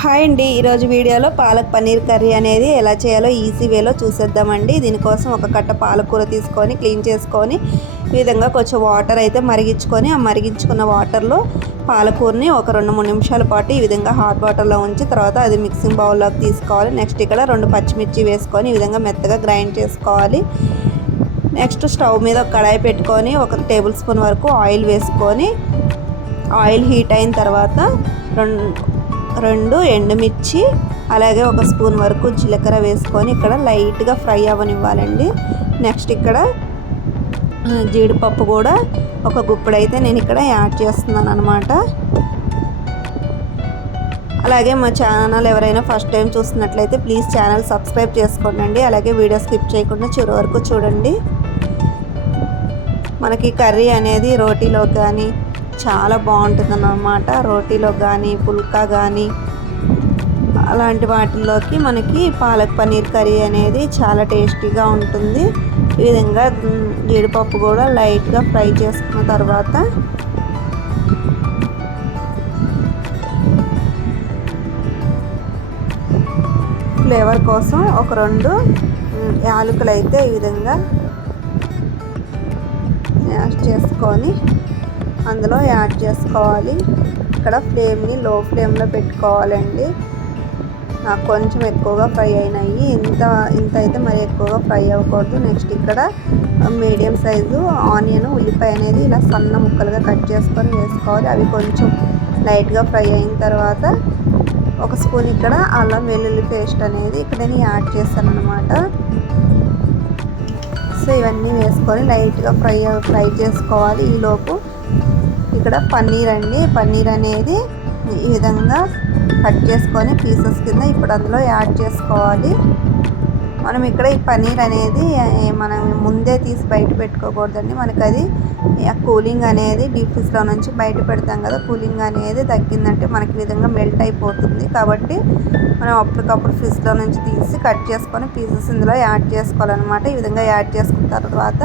Hi అండి. ఈరోజు వీడియోలో పాలక్ పన్నీర్ కర్రీ అనేది ఎలా చేయాలో ఈజీ వేలో చూసేద్దామండి. దీనికోసం ఒక కట్ట పాలకూర తీసుకొని క్లీన్ చేసుకొని ఈ విధంగా కొంచెం వాటర్ అయితే మరిగించుకొని ఆ మరిగించుకున్న వాటర్లో పాలకూరని ఒక రెండు మూడు నిమిషాల పాటు ఈ విధంగా హాట్ వాటర్లో ఉంచి తర్వాత అది మిక్సింగ్ బౌల్లోకి తీసుకోవాలి. నెక్స్ట్ ఇక్కడ రెండు పచ్చిమిర్చి వేసుకొని ఈ విధంగా మెత్తగా గ్రైండ్ చేసుకోవాలి. నెక్స్ట్ స్టవ్ మీద ఒక కడాయి పెట్టుకొని ఒక టేబుల్ స్పూన్ వరకు ఆయిల్ వేసుకొని ఆయిల్ హీట్ అయిన తర్వాత రెండు రెండు ఎండుమిర్చి అలాగే ఒక స్పూన్ వరకు జీలకర్ర వేసుకొని ఇక్కడ లైట్గా ఫ్రై అవ్వనివ్వాలండి. నెక్స్ట్ ఇక్కడ జీడిపప్పు కూడా ఒక గుప్పుడైతే నేను ఇక్కడ యాడ్ చేస్తున్నాను అనమాట అలాగే మా ఛానల్ ఎవరైనా ఫస్ట్ టైం చూస్తున్నట్లయితే ప్లీజ్ ఛానల్ సబ్స్క్రైబ్ చేసుకోండి అలాగే వీడియో స్కిప్ చేయకుండా చివరి వరకు చూడండి. మనకి కర్రీ అనేది రోటీలో కానీ చాలా బాగుంటుంది అన్నమాట రోటీలో కానీ పుల్కా కానీ అలాంటి వాటిల్లోకి మనకి పాలక్ పన్నీర్ కర్రీ అనేది చాలా టేస్టీగా ఉంటుంది. ఈ విధంగా జీడిపప్పు కూడా లైట్గా ఫ్రై చేసుకున్న తర్వాత ఫ్లేవర్ కోసం ఒక రెండు యాలకులు అయితే ఈ విధంగా యాడ్ చేసుకొని అందులో యాడ్ చేసుకోవాలి. ఇక్కడ ఫ్లేమ్ని లో ఫ్లేమ్లో పెట్టుకోవాలండి. నాకు కొంచెం ఎక్కువగా ఫ్రై అయినాయి. ఇంత ఇంత అయితే మరి ఎక్కువగా ఫ్రై అవ్వకూడదు. నెక్స్ట్ ఇక్కడ మీడియం సైజు ఆనియన్ ఉల్లిపాయ అనేది ఇలా సన్న ముక్కలుగా కట్ చేసుకొని వేసుకోవాలి. అవి కొంచెం లైట్గా ఫ్రై అయిన తర్వాత ఒక స్పూన్ ఇక్కడ అల్లం వెల్లుల్లి పేస్ట్ అనేది ఇక్కడ నేను యాడ్ చేస్తాను అనమాట సో ఇవన్నీ వేసుకొని లైట్గా ఫ్రై ఫ్రై చేసుకోవాలి. ఈలోపు ఇక్కడ పన్నీర్ అండి. పన్నీర్ అనేది ఈ విధంగా కట్ చేసుకొని పీసెస్ కింద ఇప్పుడు అందులో యాడ్ చేసుకోవాలి. మనం ఇక్కడ ఈ పన్నీర్ అనేది మనం ముందే తీసి బయట పెట్టుకోకూడదండి. మనకి అది కూలింగ్ అనేది డీప్ ఫ్రిజ్లో నుంచి బయట పెడతాం కదా కూలింగ్ అనేది తగ్గిందంటే మనకి విధంగా మెల్ట్ అయిపోతుంది. కాబట్టి మనం అప్పటికప్పుడు ఫ్రిజ్లో నుంచి తీసి కట్ చేసుకొని పీసెస్ ఇందులో యాడ్ చేసుకోవాలన్నమాట. ఈ విధంగా యాడ్ చేసుకున్న తర్వాత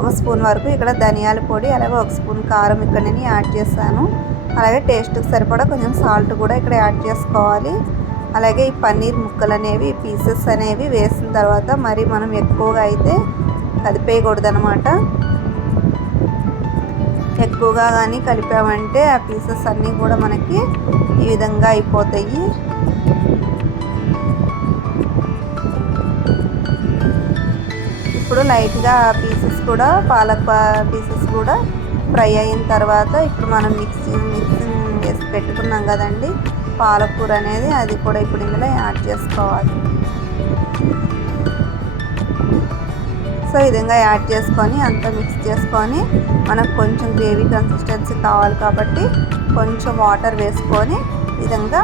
ఒక స్పూన్ వరకు ఇక్కడ ధనియాల పొడి అలాగే ఒక స్పూన్ కారం ఇక్కడ నేను యాడ్ చేశాను. అలాగే టేస్ట్కి సరిపడా కొంచెం సాల్ట్ కూడా ఇక్కడ యాడ్ చేసుకోవాలి. అలాగే ఈ పన్నీర్ ముక్కలు అనేవి పీసెస్ అనేవి వేసిన తర్వాత మరి మనం ఎక్కువగా అయితే కలిపేయకూడదు అనమాట ఎక్కువగా కానీ కలిపామంటే ఆ పీసెస్ అన్నీ కూడా మనకి ఈ విధంగా అయిపోతాయి. ఇప్పుడు లైట్గా పీసెస్ కూడా పాలక్ పీసెస్ కూడా ఫ్రై అయిన తర్వాత ఇప్పుడు మనం మిక్సీ మిక్సింగ్ వేసి పెట్టుకున్నాం కదండి. పాలకూర అనేది అది కూడా ఇప్పుడు ఇందులో యాడ్ చేసుకోవాలి. సో ఈ విధంగా యాడ్ చేసుకొని అంతా మిక్స్ చేసుకొని మనకు కొంచెం గ్రేవీ కన్సిస్టెన్సీ కావాలి కాబట్టి కొంచెం వాటర్ వేసుకొని విధంగా